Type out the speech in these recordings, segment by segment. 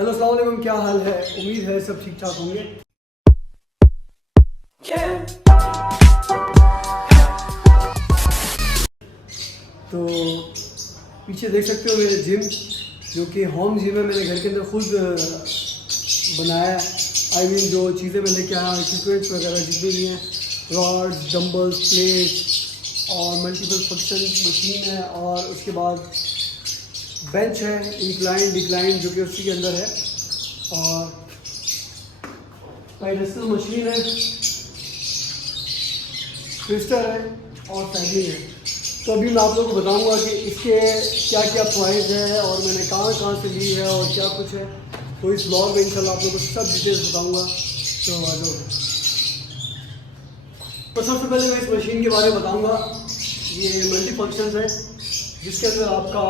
Hello अस्सलाम वालेकुम, क्या हाल है। उम्मीद है सब ठीक ठाक होंगे। तो पीछे देख सकते हो मेरे जिम, जो कि होम जिम है। मैंने घर के अंदर खुद बनाया है। जो चीज़ें मैं लेके आया, इक्विपमेंट्स वगैरह जितने भी हैं, रॉड्स, डंबल्स, प्लेट्स और मल्टीपल फंक्शन मशीन है, और उसके बाद बेंच है, इंक्लाइन डिक्लाइन जो कि उसी के अंदर है, और पेडेस्टल मशीन है, ट्विस्टर है और साइकिलिंग है। तो अभी मैं आप लोगों को बताऊंगा कि इसके क्या क्या प्राइस है और मैंने कहाँ कहाँ से ली है और क्या कुछ है। तो इस ब्लॉग में इंशाल्लाह आप लोगों को सब डिटेल्स बताऊंगा। तो आ जाओ। तो सबसे पहले मैं इस मशीन के बारे में बताऊंगा। ये मल्टी फंक्शंस है, जिसके अंदर आपका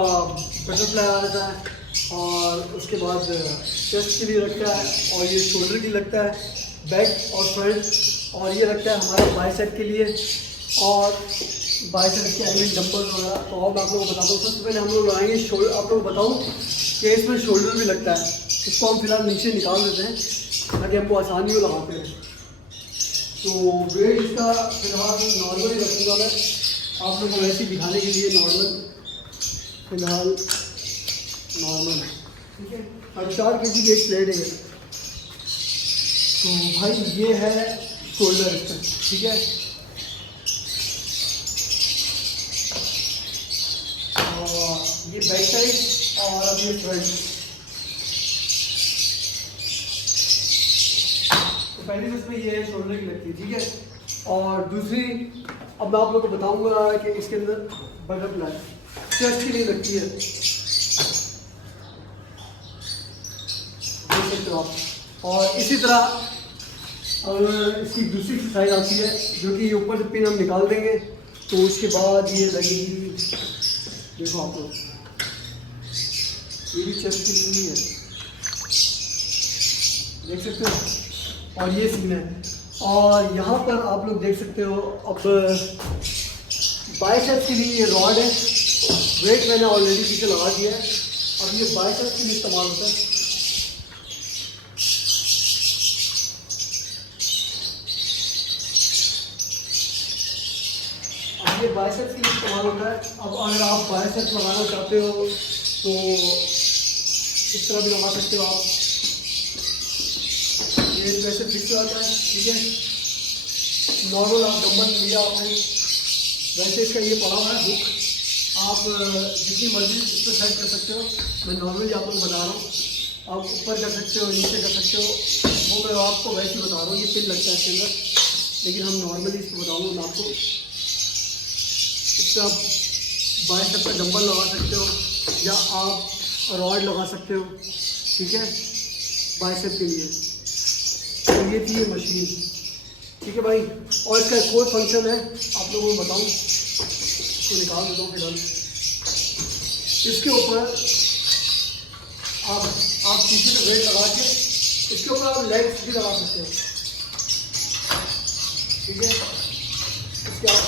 बटरफ्लाई आ जाता है, और उसके बाद चेस्ट के लिए रखता है, और ये शोल्डर के लिए लगता है, बैक और फ्रंट, और ये रखता है हमारे बाइसेप के लिए, और बाइसेप के डंबल वगैरह। तो अब आप लोगों को बताता हूँ। सबसे पहले हम लोग लगाएंगे शोल्डर। आप लोगों को बताऊँ कि इसमें शोल्डर भी लगता है। इसको हम फिलहाल नीचे निकाल देते हैं ताकि हमको आसानी हो लगाते हैं। तो वेट इसका फिलहाल नॉर्मल ही रखूँगा मैं, आप लोगों को वैसे ही दिखाने के लिए। नॉर्मल फिलहाल नॉर्मल है, ठीक है। अब 4 kg की एक प्लेट है। तो भाई ये है शोल्डर इसका, ठीक है। और ये बैक साइड और अब ये फ्रंट। तो पहली इसमें ये है शोल्डर की लगती है, ठीक है। और दूसरी अब मैं आप लोगों को बताऊंगा कि इसके अंदर बटरफ्लाई चेस्ट के लिए लगती है, देख सकते हो आप। और इसी तरह अगर इसकी दूसरी साइड आती है, जो कि ऊपर से पिन हम निकाल देंगे, तो उसके बाद ये लगेगी। देखो आप लोग, ये भी चेस्ट के लिए है, देख सकते हो। और ये सीन है, और यहाँ पर आप लोग देख सकते हो। अब बाइसेप्स के लिए ये रॉड है, वेट मैंने ऑलरेडी पीछे लगा दिया है। अब ये बाइसेप्स के लिए इस्तेमाल होता है। अब ये बाइसेप्स के लिए इस्तेमाल होता है। अब अगर आप बाइसेप्स लगाना चाहते हो तो इस तरह भी लगा सकते हो आप। ये वैसे फिक्स हो जाता है, ठीक है। नॉर्मल आप डंबल लिया आपने, वैसे इसका ये पड़ा हुआ है हुक, आप जितनी मर्जी इस पर सेट कर सकते हो। मैं नॉर्मली आप लोग बता रहा हूँ, आप ऊपर कर सकते हो, नीचे कर सकते हो, वो मैं आपको वैसे ही बता रहा हूँ। ये पिन लगता है इसके अंदर, लेकिन हम नॉर्मली इसको बताऊँगा मैं आपको। इसका बाइसेप पे डंबल लगा सकते हो, या आप रॉड लगा सकते हो, ठीक है, बाइसेप के लिए। तो ये थी ये मशीन, ठीक है भाई। और इसका एक और फंक्शन है, आप लोगों को बताऊँ, इसको निकाल देता हूँ फिलहाल। इसके ऊपर आप पीछे से वेट लगा के इसके ऊपर आप लेग्स भी लगा सकते हो, ठीक है। इसके आप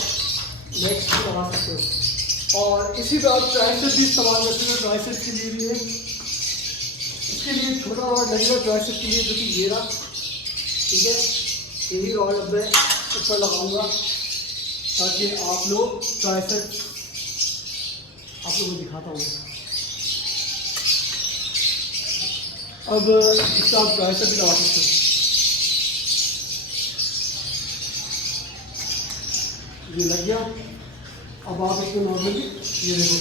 लेग्स भी लगा सकते हो, और इसी पे आप ट्राइसेप्स भी इस्तेमाल करते हो। ट्राइसेप्स के लिए भी है, इसके लिए छोटा रॉड लगेगा ट्राइसेप्स के लिए, जो कि ये रहा, ठीक है। यही रॉड अब मैं ऊपर लगाऊंगा ताकि आप लोग ट्राइसेप्स आप लोगों को दिखाता हूँ। अब इसका आप ट्राइसेप्स भी लगा सकते हो। ये लग गया। अब आप इसको नॉर्मली ये देखो,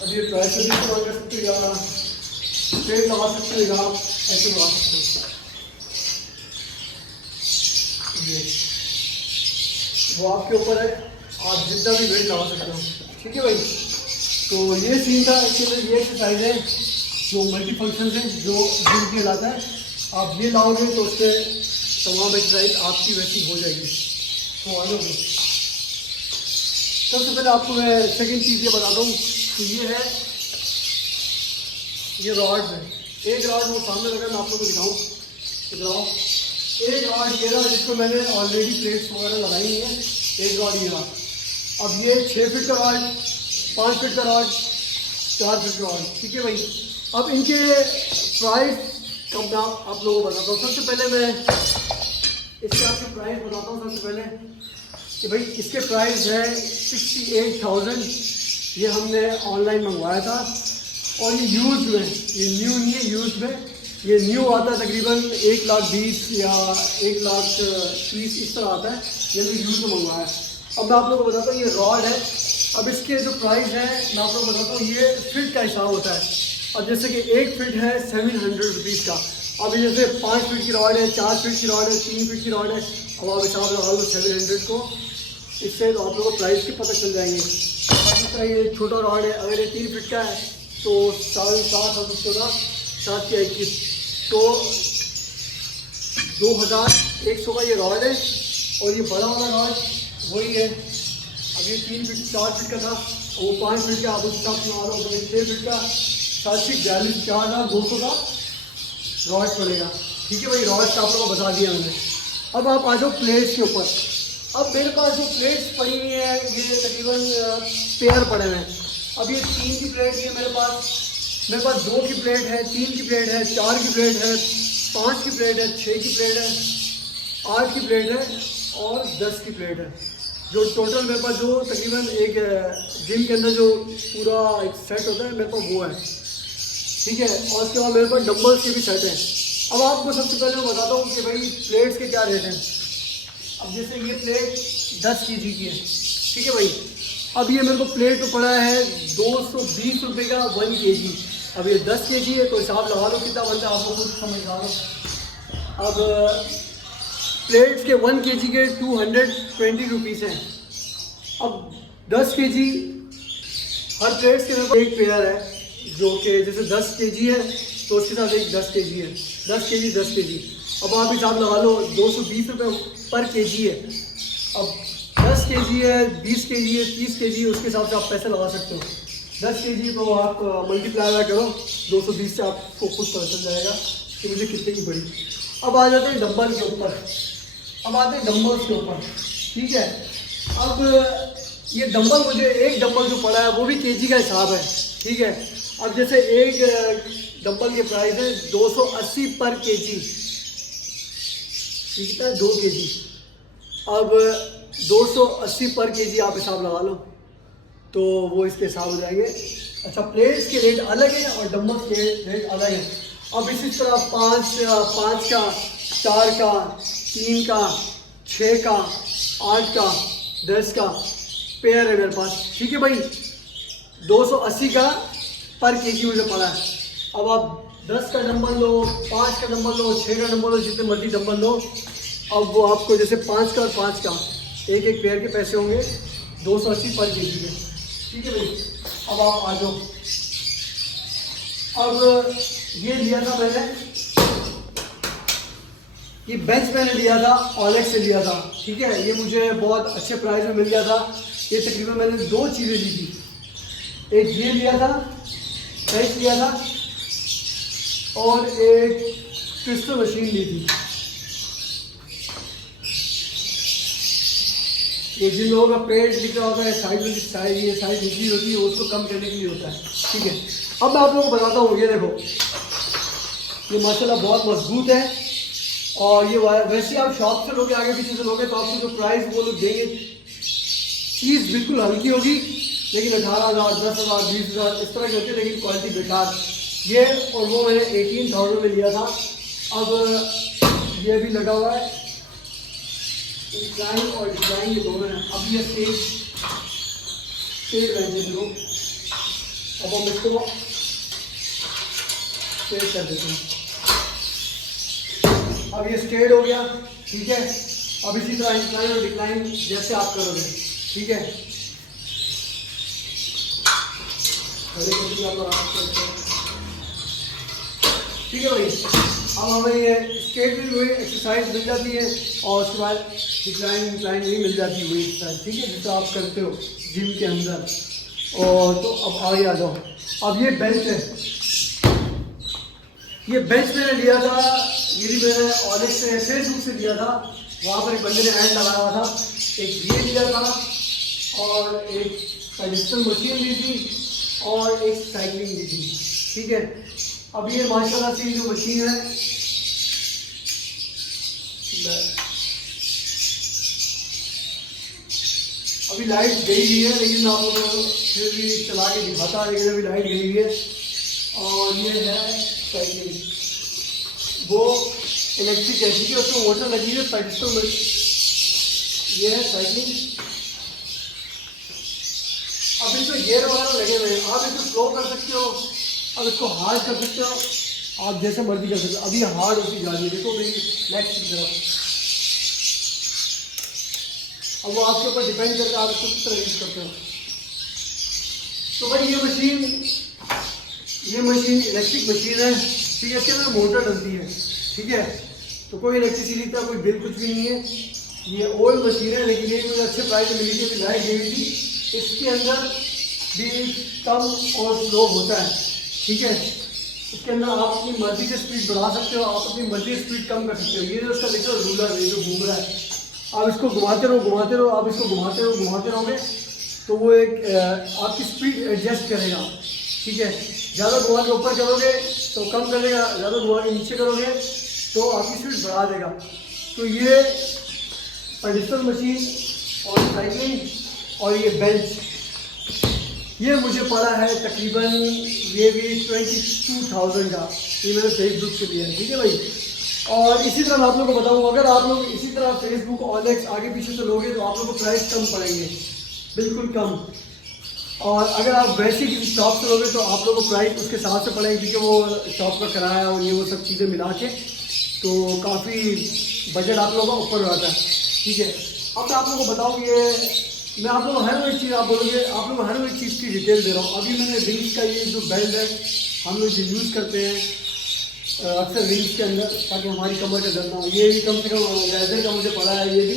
अब ये ट्राइसेप्स भी इस्तेमाल कर सकते हो, या स्ट्रेट लगा सकते हो, या ऐसे लगा सकते हो। ये वो आपके ऊपर है, आप जितना भी वेट लगा सकते हो, ठीक है भाई। तो ये सीन था। इसके अंदर ये एक्सरसाइज है जो मल्टी फंक्शन है, जो जिम के लाता है। आप ये लाओगे तो उससे तमाम एक्सरसाइज आपकी वैसी हो जाएगी। तो आ जाओ। सबसे पहले आपको मैं सेकंड चीज़ ये बताता हूँ कि ये है, ये रॉड्स है। एक रॉड वो सामने लगा, मैं आप लोगों को दिखाऊँ, दिखाओ। एक रॉड ये रहा, जिसको मैंने ऑलरेडी प्लेट्स वगैरह लगाई हुई है। एक रॉड ये रहा। अब ये 6 फीट का रॉड 5 फीट का रॉड, 4 फीट का रॉड, ठीक है भाई। अब इनके प्राइस का मैं आप लोगों को बताता हूँ। सबसे पहले मैं इसके आपके प्राइस बताता हूँ। सबसे पहले कि भाई इसके प्राइस है 68,000। ये हमने ऑनलाइन मंगवाया था और ये यूज़ में, ये न्यू नहीं है, यूज़ में। ये न्यू आता है तकरीबन 1,20,000 या 1,30,000 इस तरह आता है। ये भी यूज़ में मंगवाया है। अब मैं आप लोगों को बताता हूँ, ये रॉड है। अब इसके जो प्राइस है मैं आप लोगों को बताता हूँ, ये फिट का हिसाब होता है। अब जैसे कि 1 फीट है 700 रुपीज़ का। अब जैसे 5 फीट की रॉड है, 4 फीट की रॉड है, 3 फीट की रॉड है। अब आप हिसाब लगा लो 700 को, इससे तो आप लोगों को प्राइस के पता चल जाएंगे। इस तरह ये छोटा रॉड है, अगर ये 3 फीट का है तो 7,700 और 14, 7 के 21, तो 2,100 का ये रॉड है। और ये बड़ा वाला रॉड वही है। अब ये 3 फीट 4 फीट का था, वो 5 फीट का, आप उस हिसाब से लगा लो। तो 6 फीट का 7,42, 4,200 का रॉड पड़ेगा, ठीक है भाई। रॉड का आप लोगों को बता दिया मैंने। अब आप आ जाओ प्लेट्स के ऊपर। अब मेरे पास जो प्लेट्स पड़ी हुई है ये तकरीबन पेयर पड़े हुए हैं। अब ये 3 की प्लेट है मेरे पास 2 की प्लेट है, 3 की प्लेट है, 4 की प्लेट है, 5 की प्लेट है, 6 की प्लेट है, 8 की प्लेट है और 10 की प्लेट है। जो टोटल मेरे पास जो तकरीबन एक जिम के अंदर जो पूरा एक सेट होता है मेरे पास वो है, ठीक है। और उसके बाद मेरे पास डंबल्स के भी सेट हैं। अब आपको सबसे पहले मैं बताता हूँ कि भाई प्लेट्स के क्या रेट हैं। अब जैसे ये प्लेट 10 kg की है, ठीक है भाई। अब ये मेरे को प्लेट तो पड़ा है 220 रुपये का 1 kg। अब ये 10 kg है तो हिसाब लगा लो कितना बनता है, आपको खुद समझ लो। अब प्लेट्स के 1 kg के 220 रुपीज़ हैं। अब 10 kg हर प्लेट्स के मेरे को एक पेयर है, जो कि जैसे 10 kg है तो उसके साथ एक 10 kg है, 10 kg। अब आप हिसाब लगा लो 220 रुपये पर kg है। अब 10 kg है, 20 kg है, 30 kg है, उसके हिसाब से आप पैसे लगा सकते हो। 10 kg को आप मल्टीप्लाई करो 220 से, आपको खुद पता चल जाएगा कि मुझे कितने की पड़ी। अब आ जाते हैं डंबल के ऊपर। अब आते हैं डंबल्स के ऊपर, ठीक है। अब ये डंबल, मुझे एक डंबल जो पड़ा है वो भी kg का हिसाब है, ठीक है। अब जैसे एक डंबल के प्राइस है 280 पर kg, ठीक है, 2 kg। अब 280 पर kg आप हिसाब लगा लो तो वो इसके हिसाब हो जाएंगे। अच्छा, प्लेट्स के रेट अलग हैं और डंबल्स के रेट अलग हैं। अब इसी तरह 5 का, 4 का, 3 का, 6 का, 8 का, 10 का पेयर है मेरे पास, ठीक है भाई। 280 का पर kg मुझे पड़ा है। अब आप 10 का डंबल लो, 5 का डंबल लो, 6 का डंबल लो, जितने मर्जी डंबल लो। अब वो आपको जैसे 5 का और 5 का एक पेयर के पैसे होंगे 280 पर kg के, ठीक है भाई। अब आप आ जाओ। अब ये लिया था मैंने, ये बेंच मैंने लिया था ऑलेक्स से लिया था, ठीक है। ये मुझे बहुत अच्छे प्राइस में मिल गया था। ये तकरीबन मैंने 2 चीज़ें ली थी, एक ये लिया था, बेंच लिया था और एक ट्विस्टर मशीन ली थी। ये जिन लोगों का पेट दिख रहा होता है, साइड में ये साइड निकली होती है, उसको कम करने के लिए होता है, ठीक है। अब मैं आप लोगों को बताता हूँ, ये देखो, ये माशाल्लाह बहुत मजबूत है। और ये वैसे आप शॉप से लोगे, आगे पीछे से लोगे तो आपको जो प्राइस वो लोग देंगे, चीज़ बिल्कुल हल्की होगी, लेकिन 18,000, 10,000, 20,000 इस तरह की होती है, लेकिन क्वालिटी बेकार। ये और वो मैंने 18,000 में लिया था। अब ये भी लगा हुआ है, डिजाइन और डिजाइन ये दोनों हैं। अब ये स्टेज बेंच है, अब हम इसको स्टेट कर देते हैं। अब ये स्टेट हो गया, ठीक है। अब इसी तरह इंक्लाइन और डिक्लाइन जैसे आप करोगे, ठीक है। ठीक है भाई। अब हमें ये स्टेट भी हुई एक्सरसाइज मिल जाती है और उसके बाद डिक्लाइन भी मिल जाती है वही एक्सरसाइज, ठीक है, जैसे आप करते हो जिम के अंदर। और तो अब आगे आ जाओ। अब ये बेंच है, ये बेंच मैंने लिया था, ये भी मैंने ऑलेक्स से फेसबुक से लिया था। वहाँ पर एक बंदे ने ऐड लगाया था। एक ये लिया था और एक पेडिस्टल मशीन ली थी और एक साइकिलिंग ली थी, ठीक है। अब ये माशाल्लाह से जो मशीन है अभी लाइट गई हुई है, लेकिन आप लोगों को फिर भी चला के दिखाता है, लेकिन अभी लाइट गई हुई है। और ये है साइकिलिंग, वो इलेक्ट्रिक है, ठीक है, उसमें मोटर लगी है पेडिस्टल। ये है साइकिलिंग। अब इसमें गियर वगैरह लगे हुए हैं, आप इसको स्लो कर सकते हो, अब इसको हार्ड कर सकते हो, आप जैसे मर्जी कर सकते हो। अभी हार्ड होती जा रही है, देखो मेरी नेक्स्ट की तरफ। अब वो आपके ऊपर डिपेंड करता है आप इसको किस तरह यूज करते हो। तो भाई ये मशीन इलेक्ट्रिक मशीन है, ठीक है, इसके अंदर मोटर डलती है, ठीक है। तो कोई इलेक्ट्रिसिटी का कोई बिल कुछ भी नहीं है। ये ओल्ड मशीन है, लेकिन ये मुझे अच्छे प्राइस में मिली थी, अभी लाइट गई थी। इसके अंदर भी कम और स्लो होता है, ठीक है। इसके अंदर आप अपनी मर्जी से स्पीड बढ़ा सकते हो, आप अपनी मर्जी से स्पीड कम कर सकते हो। ये जो इसका देखो रूलर है जो घूम रहा है, आप इसको घुमाते रहो, आप इसको घुमाते रहोगे तो वो एक आपकी स्पीड एडजस्ट करेगा, ठीक है। ज़्यादा घुमा के ऊपर करोगे तो कम करेगा, ज़्यादा घुमा के नीचे करोगे तो आपकी स्पीड बढ़ा देगा। तो ये पेडिस्टल मशीन और साइकिलिंग और ये बेंच, ये मुझे पड़ा है तकरीबन ये भी 22,000 का। ये मैंने फेसबुक से लिया है, ठीक है भाई। और इसी तरह मैं आप लोगों को बताऊँ, अगर आप लोग इसी तरह फेसबुक OLX आगे पीछे से लोगे तो आप लोगों को प्राइस कम पड़ेंगे, बिल्कुल कम। और अगर आप वैसे किसी शॉप से लोगे तो आप लोगों को प्राइस उसके हिसाब से पड़ेगी, क्योंकि वो शॉप का किराया और ये वो सब चीज़ें मिला के तो काफ़ी बजट आप लोगों का ऊपर हो जाता है, ठीक है। अब मैं आप लोगों को बताऊँ, ये मैं आप लोगों को हर एक चीज़ आप बोलोगे, आप लोगों को हर एक चीज़ की डिटेल दे रहा हूँ। अभी मैंने रिंग्स का ये जो बेल्ट है हम लोग जो यूज़ करते हैं अक्सर रिंग्स के अंदर, ताकि हमारी कमर का दर्द ना हो, ये भी कम से कम लेदर का मुझे पड़ा है, ये भी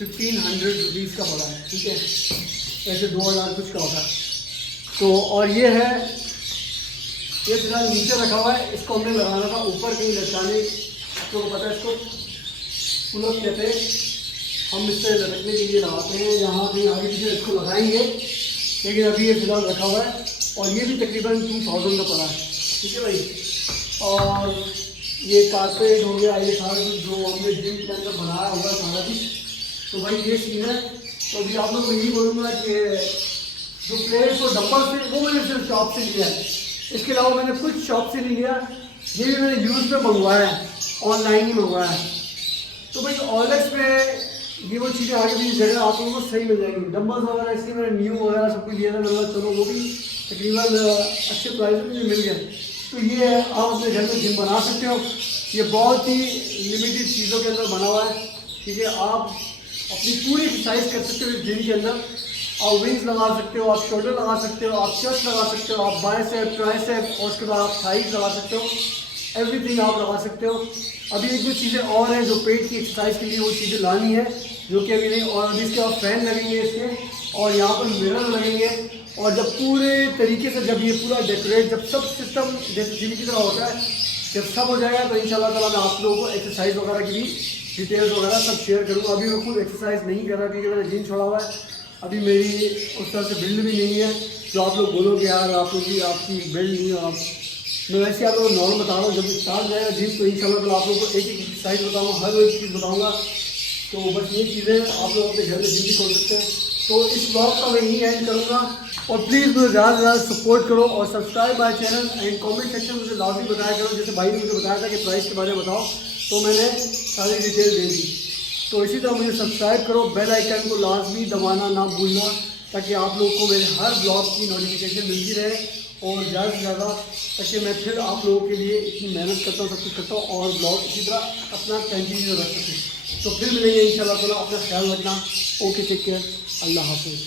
1500 रुपीज़ का पड़ा है, ठीक है। ऐसे 2000 कुछ का होता है। तो और ये है, ये फिलहाल नीचे रखा हुआ है, इसको हमने लगाना था ऊपर कहीं लटकाने, आपको पता है इसको पुल अप कहते हैं, हम इससे लटकने के लिए लगाते हैं, यहाँ कहीं आगे पीछे इसको लगाएंगे, लेकिन अभी ये फिलहाल रखा हुआ है। और ये भी तकरीबन 2000 का पड़ा है, ठीक है भाई। और ये कारपेट हो गया, ये सारा कुछ जो हमने जिम के अंदर बनाया हुआ है सारा कुछ, तो भाई ये सीन है। तो अभी आप लोग को यही बोलूँगा कि जो प्लेट्स और डम्बल्स थे वो मैंने सिर्फ शॉप से लिया है, इसके अलावा मैंने कुछ शॉप से नहीं लिया, ये भी मैंने यूज़ पे मंगवाया है, ऑनलाइन ही मंगवाया है। तो भाई OLX पे ये वो चीज़ें आगे भी जगह आप लोगों को सही मिल जाएंगी। डम्बल्स वगैरह इसलिए मैंने न्यू वगैरह सब कुछ लिया था, मतलब चलो वो भी तकरीबन अच्छे प्राइस में मुझे मिल गया। तो ये है, आप अपने घर में जिम बना सकते हो, ये बहुत ही लिमिटेड चीज़ों के अंदर बना हुआ है, ठीक है। आप अपनी पूरी एक्सरसाइज कर सकते हो इस जिम के अंदर, आप विंग्स लगा सकते हो, आप शोल्डर लगा सकते हो, आप चेस्ट लगा सकते हो, आप बाइसेप, ट्राइसेप, और उसके बाद आप थाइस लगा सकते हो, एवरीथिंग आप लगा सकते हो। अभी एक दो चीज़ें और हैं जो पेट की एक्सरसाइज के लिए वो चीज़ें लानी है, जो कि अभी नहीं। और अभी इसके बाद फैन लगेंगे इसके, और यहाँ पर मिरर लगेंगे, और जब पूरे तरीके से जब ये पूरा डेकोरेट, जब सब सिस्टम जैसे जिम की तरह होता है, जब सब हो जाएगा तो इंशाल्लाह ताला मैं आप लोगों को एक्सरसाइज वगैरह की भी डिटेल्स वगैरह सब शेयर करूँगा। अभी मैं खुद एक्सरसाइज नहीं कर रहा क्योंकि मैंने जिम छोड़ा हुआ है, अभी मेरी उस तरह से बिल्ड भी नहीं है जो आप लोग बोलोगे यार आप लोग की आपकी बिल्ड नहीं है। आप मैं वैसे आप लोगों को नॉर्मल बता रहा हूँ, जब स्टार्ट जाएगा जिम तो इंशाल्लाह ताला आप लोगों को एक एक एक्सरसाइज बताऊँगा, हर एक चीज़ बताऊँगा। तो बस ये चीज़ें आप लोग अपने घर में जिम भी खोल सकते हैं। तो इस ब्लॉग का मैं यही एंड करूँगा, और प्लीज़ मुझे ज़्यादा से ज़्यादा सपोर्ट करो और subscribe my channel and comment section में मुझे लाजमी बताया करो। जैसे भाई ने मुझे बताया था कि प्राइस के बारे में बताओ, तो मैंने सारी डिटेल दे दी। तो इसी तरह मुझे सब्सक्राइब करो, बेल आइकन को लाजमी दबाना ना भूलना, ताकि आप लोगों को मेरे हर ब्लॉग की नोटिफिकेशन मिलती रहे, और ज़्यादा से ज़्यादा ताकि मैं फिर आप लोगों के लिए इतनी मेहनत करता हूँ, सब कुछ करता हूँ, और ब्लॉग इसी तरह अपना कंटिन्यू रख सकूँ। तो फिर मिलेंगे इंशाल्लाह ताला, अपना ख्याल रखना। ओके, टेक केयर, अल्लाह हाफ़िज़।